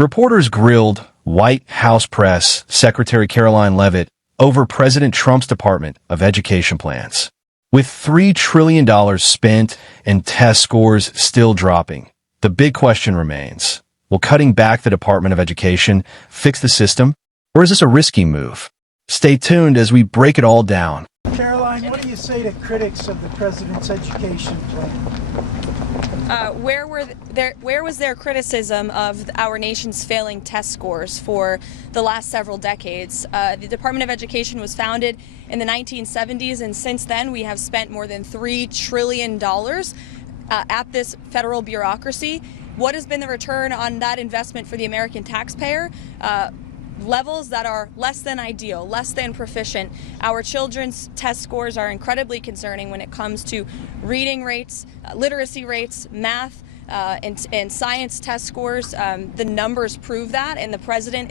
Reporters grilled White House Press Secretary Karoline Leavitt over President Trump's Department of Education plans. With $3 trillion spent and test scores still dropping, the big question remains, will cutting back the Department of Education fix the system, or is this a risky move? Stay tuned as we break it all down. Karoline, what do you say to critics of the president's education plan? Where was their criticism of our nation's failing test scores for the last several decades? The Department of Education was founded in the 1970s, and since then we have spent more than $3 trillion at this federal bureaucracy. What has been the return on that investment for the American taxpayer? Levels that are less than ideal, less than proficient. Our children's test scores are incredibly concerning when it comes to reading rates, literacy rates, math, and science test scores. The numbers prove that, and this president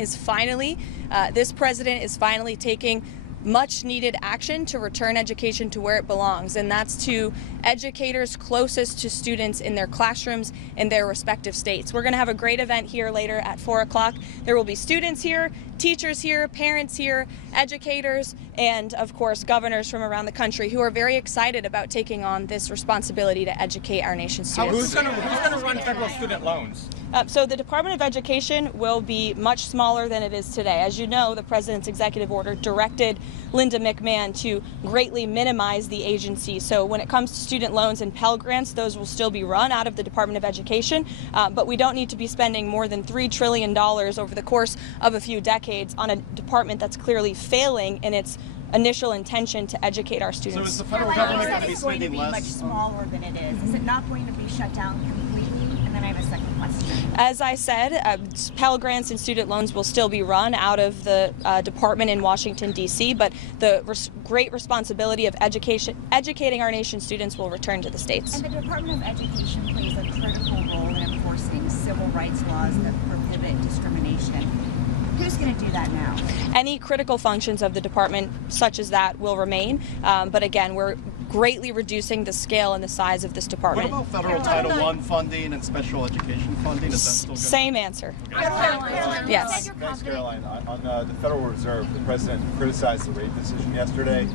is finally taking much needed action to return education to where it belongs, and that's to educators closest to students in their classrooms in their respective states. We're going to have a great event here later at 4 o'clock. There will be students here, teachers here, parents here, educators, and of course governors from around the country who are very excited about taking on this responsibility to educate our nation's students. Who's going to run federal student loans? So the Department of Education will be much smaller than it is today. As you know, the president's executive order directed Linda McMahon to greatly minimize the agency. So when it comes to student loans and Pell Grants, those will still be run out of the Department of Education, but we don't need to be spending more than $3 trillion over the course of a few decades on a department that's clearly failing in its initial intention to educate our students. So is the federal government going to be it's going to spending be less? much smaller than it is. Is it not going to be shut down completely? And then I have a second question. As I said, Pell Grants and student loans will still be run out of the department in Washington, D.C., but the great responsibility of educating our nation's students will return to the states. And the Department of Education plays a critical role in enforcing civil rights laws that prohibit discrimination. Who's going to do that now? Any critical functions of the department, such as that, will remain. But again, we're greatly reducing the scale and the size of this department. What about federal Title I funding and special education funding? Is that still good? Same answer. Yes. Thanks, Caroline. On the Federal Reserve, the president criticized the rate decision yesterday.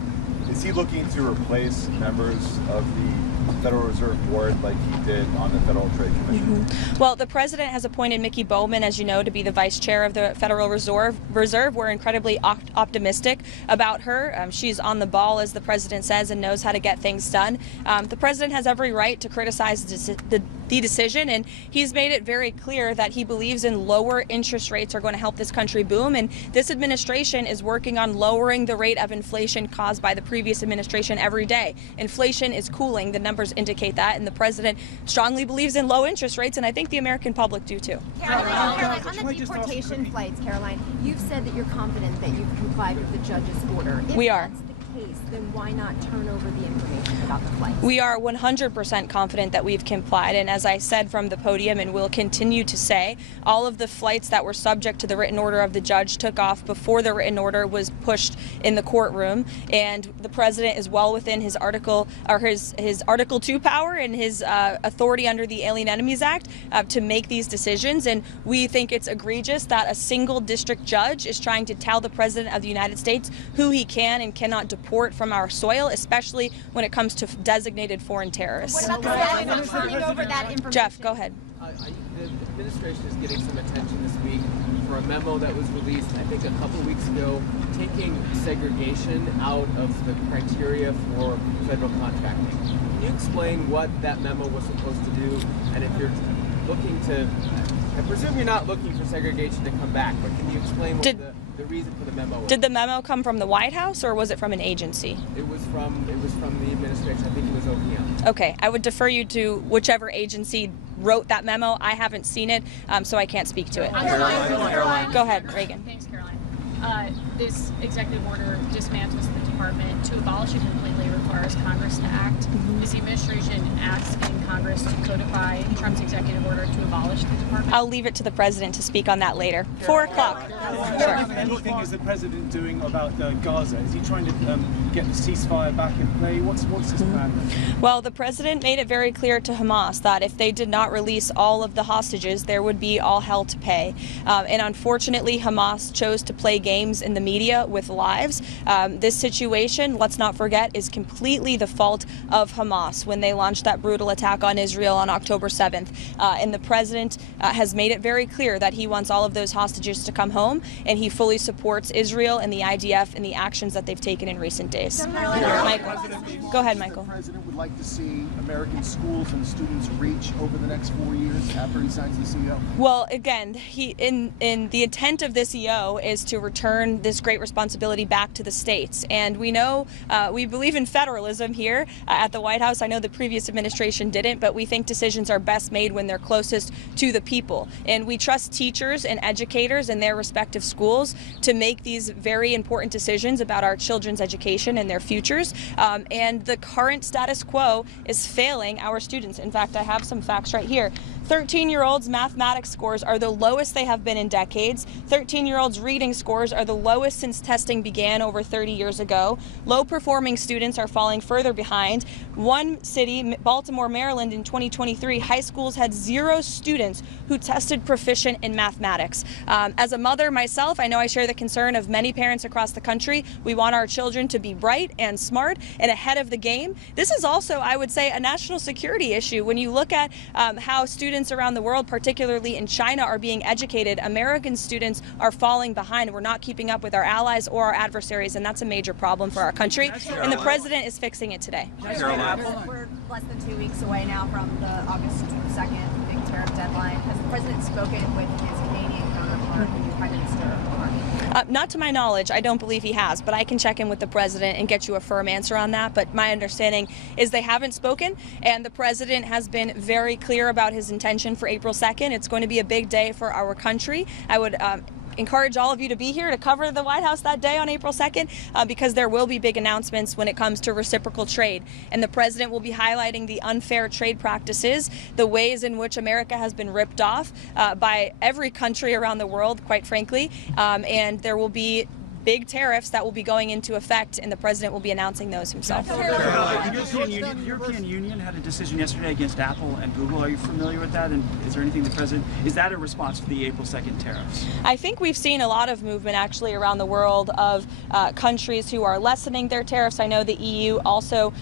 Is he looking to replace members of the Federal Reserve Board like he did on the Federal Trade Commission? Well, the president has appointed Mickey Bowman, as you know, to be the vice chair of the Federal Reserve. We're incredibly optimistic about her. She's on the ball, as the president says, and knows how to get things done. The president has every right to criticize the decision, and he's made it very clear that he believes in lower interest rates are going to help this country boom, and this administration is working on lowering the rate of inflation caused by the previous administration every day. Inflation is cooling. The numbers indicate that, and the president strongly believes in low interest rates, and I think the American public do too. Caroline, on the deportation flights, Caroline, you've said that you're confident that you've complied with the judge's order. We are. Case, then why not turn over the information about the flights? We are 100% confident that we've complied, and as I said from the podium and will continue to say, all of the flights that were subject to the written order of the judge took off before the written order was pushed in the courtroom, and the president is well within his Article 2 power and his authority under the Alien Enemies Act to make these decisions, and we think it's egregious that a single district judge is trying to tell the president of the United States who he can and cannot deport from our soil, especially when it comes to designated foreign terrorists. What about the turning over that information? Jeff, go ahead. The administration is getting some attention this week for a memo that was released, I think, a couple weeks ago, taking segregation out of the criteria for federal contracting. Can you explain what that memo was supposed to do, and if you're looking to, I presume you're not looking for segregation to come back, but can you explain what the reason for the memo was? Did the memo come from the White House, or was it from an agency? It was from the administration. I think it was OPM. Okay, I would defer you to whichever agency wrote that memo. I haven't seen it, so I can't speak to it. Caroline. Go ahead, Reagan. Thanks, Caroline. This executive order dismantles the department. To abolish it completely requires Congress to act. Is the administration asking Congress to codify Trump's executive order to abolish the department? I'll leave it to the president to speak on that later. 4 o'clock. Sure. Anything is the president doing about Gaza? Is he trying to get the ceasefire back in play? What's his plan? Well, the president made it very clear to Hamas that if they did not release all of the hostages, there would be all hell to pay. And unfortunately, Hamas chose to play games in the media with lives. This situation, let's not forget, is completely the fault of Hamas when they launched that brutal attack on Israel on October 7th. And the president has made it very clear that he wants all of those hostages to come home, and he fully supports Israel and the IDF and the actions that they've taken in recent days. Michael. Go ahead, Michael. The president would like to see American schools and students reach over the next 4 years after he signs this EO? Well, again, in the intent of this EO is to return this great responsibility back to the states. And we know, we believe in federalism here at the White House. I know the previous administration didn't, but we think decisions are best made when they're closest to the people. And we trust teachers and educators in their respective schools to make these very important decisions about our children's education and their futures. And the current status quo is failing our students. In fact, I have some facts right here. 13-year-olds' mathematics scores are the lowest they have been in decades. 13-year-olds' reading scores are the lowest since testing began over 30 years ago. Low-performing students are falling further behind. One city, Baltimore, Maryland, in 2023, high schools had 0 students who tested proficient in mathematics. As a mother myself, I know I share the concern of many parents across the country. We want our children to be bright and smart and ahead of the game. This is also, I would say, a national security issue. When you look at how students around the world, particularly in China, are being educated, American students are falling behind. We're not keeping up with our allies or our adversaries, and that's a major problem for our country. And the president is fixing it today. We're less than 2 weeks away now from the August 2nd big tariff deadline. Has the president spoken with his Canadian counterpart, the Prime Minister? Not to my knowledge, I don't believe he has, but I can check in with the president and get you a firm answer on that. But my understanding is they haven't spoken, and the president has been very clear about his intention for April 2nd. It's going to be a big day for our country. I would encourage all of you to be here to cover the White House that day on April 2nd because there will be big announcements when it comes to reciprocal trade. And the president will be highlighting the unfair trade practices, the ways in which America has been ripped off by every country around the world, quite frankly. And there will be big tariffs that will be going into effect, and the president will be announcing those himself. The European Union had a decision yesterday against Apple and Google. Are you familiar with that? And is there anything the president, is that a response to the April 2nd tariffs? I think we've seen a lot of movement actually around the world of countries who are lessening their tariffs. I know the EU also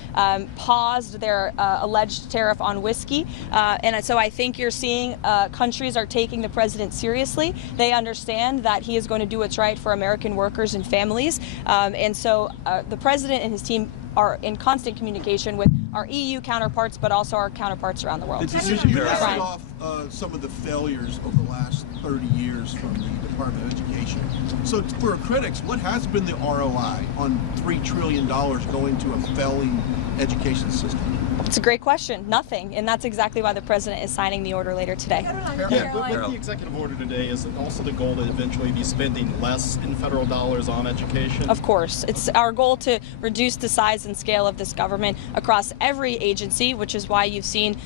paused their alleged tariff on whiskey. And so I think you're seeing countries are taking the president seriously. They understand that he is going to do what's right for American workers and families. And so the president and his team are in constant communication with our EU counterparts, but also our counterparts around the world. You listed off some of the failures over the last 30 years from the Department of Education. So for critics, what has been the ROI on $3 trillion going to a failing education system? It's a great question. Nothing. And that's exactly why the president is signing the order later today. Yeah, but with the executive order today, is it also the goal to eventually be spending less in federal dollars on education? Of course. It's our goal to reduce the size and scale of this government across every agency, which is why you've seen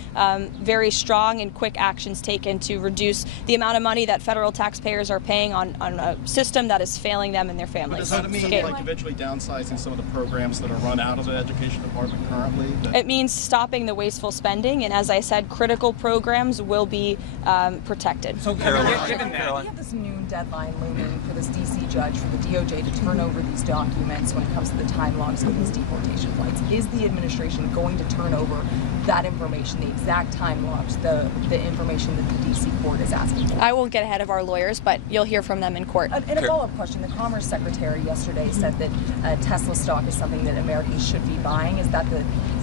very strong and quick actions taken to reduce the amount of money that federal taxpayers are paying on a system that is failing them and their families. But does that mean like eventually downsizing some of the programs that are run out of the education department currently? It means stopping the wasteful spending, and as I said, critical programs will be protected. So Karoline, we have this noon deadline looming for this D.C. judge for the DOJ to turn over these documents when it comes to the time logs of these deportation flights. Is the administration going to turn over that information, the exact time logs, the information that the D.C. court is asking for? I won't get ahead of our lawyers, but you'll hear from them in court. And a follow-up question. The Commerce Secretary yesterday said that Tesla stock is something that Americans should be buying. Is that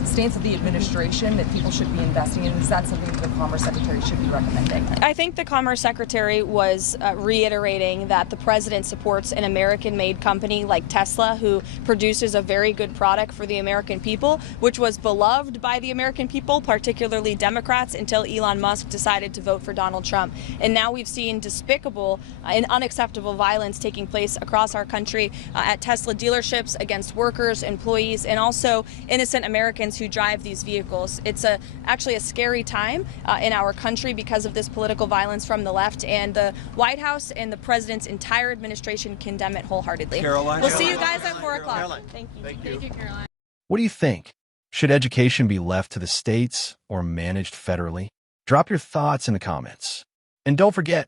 stance of the administration that people should be investing in? Is that something that the Commerce Secretary should be recommending? I think the Commerce Secretary was reiterating that the president supports an American-made company like Tesla, who produces a very good product for the American people, which was beloved by the American people, particularly Democrats, until Elon Musk decided to vote for Donald Trump. And now we've seen despicable and unacceptable violence taking place across our country at Tesla dealerships against workers, employees, and also innocent Americans who drive these vehicles. It's actually a scary time in our country because of this political violence from the left, and the White House and the president's entire administration condemn it wholeheartedly. Caroline, we'll see you guys at 4 o'clock. Caroline. Thank you. Thank you. Caroline. What do you think? Should education be left to the states or managed federally? Drop your thoughts in the comments. And don't forget,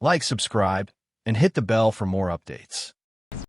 like, subscribe, and hit the bell for more updates.